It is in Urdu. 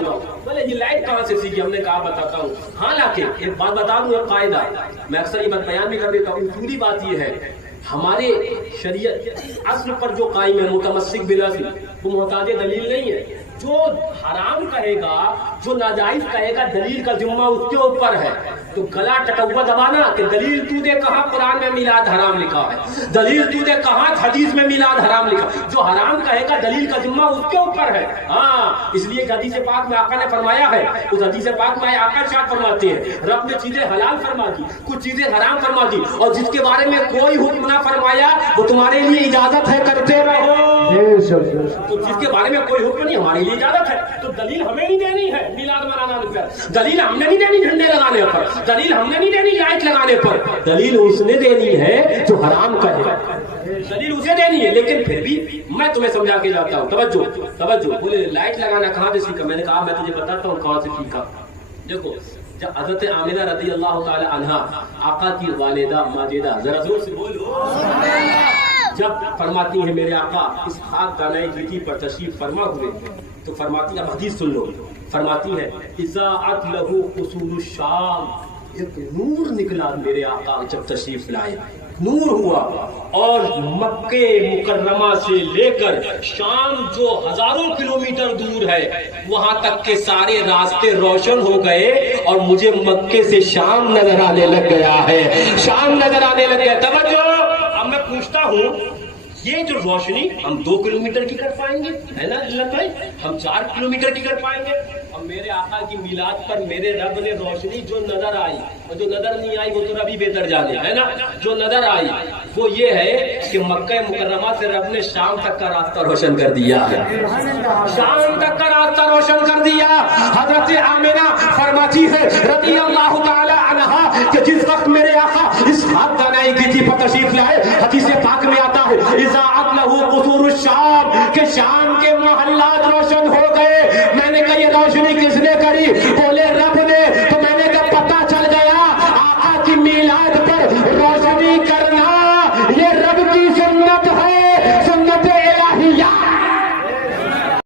جاؤں گا. بولے یہ لائٹ کہاں سے سیکھی؟ ہم نے کہا بتاتا ہوں. حالانکہ ایک بات بتا دوں، ایک قاعدہ میں اکثر یہ بات بیان بھی کر دیتا ہوں. پوری بات یہ ہے ہمارے شریعت اصل پر جو قائم ہے متمسک بالاصل، وہ محتاج دلیل نہیں ہے. جو حرام کہے گا، جو ناجائز کہے گا، دلیل کا ذمہ اس کے اوپر ہے. تو گلا ٹٹوا دبانا کہ دلیل تو نے کہا قرآن میں میلاد حرام لکھا ہے، دلیل تو نے کہا حدیث میں میلاد حرام لکھا. جو حرام کہے گا دلیل کا ذمہ اس کے اوپر ہے. ہاں، اس لیے کہ حدیث پاک میں آقا نے فرمایا ہے، اس حدیث پاک میں آقا ارشاد فرماتے ہیں رب نے چیزیں حلال فرما دی، کچھ چیزیں حرام فرما دی، اور جس کے بارے میں کوئی حکم نہ فرمایا وہ تمہارے لیے اجازت ہے، کرتے رہو. تو جس کے بارے میں کوئی حکم نہیں ہمارے لیے اجازت ہے. تو دلیل ہمیں نہیں دینی ہے میلاد منانا پر، دلیل ہم نے نہیں دینی جھنڈے لگانے پر، دلیل ہم نے نہیں دینی لائٹ لگانے پر. دلیل اس نے دینی ہے جو حرام کہے، دلیل اسے دینی ہے. لیکن پھر بھی میں تمہیں سمجھا کے جاتا ہوں. توجہ. بولے لائٹ لگانا کہاں سے سیکھا؟ میں نے کہا میں تجھے بتاتا ہوں کہاں سے سیکھا. دیکھو جب حضرت آمنہ رضی اللہ تعالی عنہا آقا کی والدہ ماجدہ، ذرا زور سے بولو، جب فرماتی ہیں میرے آقا اس خاک دانۂ گیتی پر تشریف فرما ہوئے، تو فرماتی ہے، اب حدیث سن لو، فرماتی ہے اذاعت لہو قصور الشام، ایک نور نکلا میرے آقا جب تشریف لائے، نور ہوا، اور مکے مکرمہ سے لے کر شام جو ہزاروں کلومیٹر دور ہے وہاں تک کے سارے راستے روشن ہو گئے، اور مجھے مکے سے شام نظر آنے لگ گیا ہے، شام نظر آنے لگ گیا. توجہ. اب میں پوچھتا ہوں یہ جو روشنی ہم 2 کلومیٹر کی کر پائیں گے؟ ہے نا جلت بھائی؟ ہم 4 کلومیٹر کی کر پائیں گے؟ اور میرے آقا کی میلاد پر میرے رب نے روشنی جو نظر آئی، اور جو نظر نہیں آئی وہ تو رب ہی بہتر جانے، ہے نا. جو نظر آئی وہ یہ ہے کہ مکہ مکرمہ سے رب نے شام تک کا راستہ روشن کر دیا ہے، شام تک کا راستہ روشن کر دیا. حضرت آمنہ فرماتی ہے رضی اللہ تعالی عنہا کہ جس وقت میرے آقا اس خاک دانۂ گیتی پر تشریف لائے، حدیث پاک میں آتا ہے اذاعت لہو قصور الشام، کہ شام کے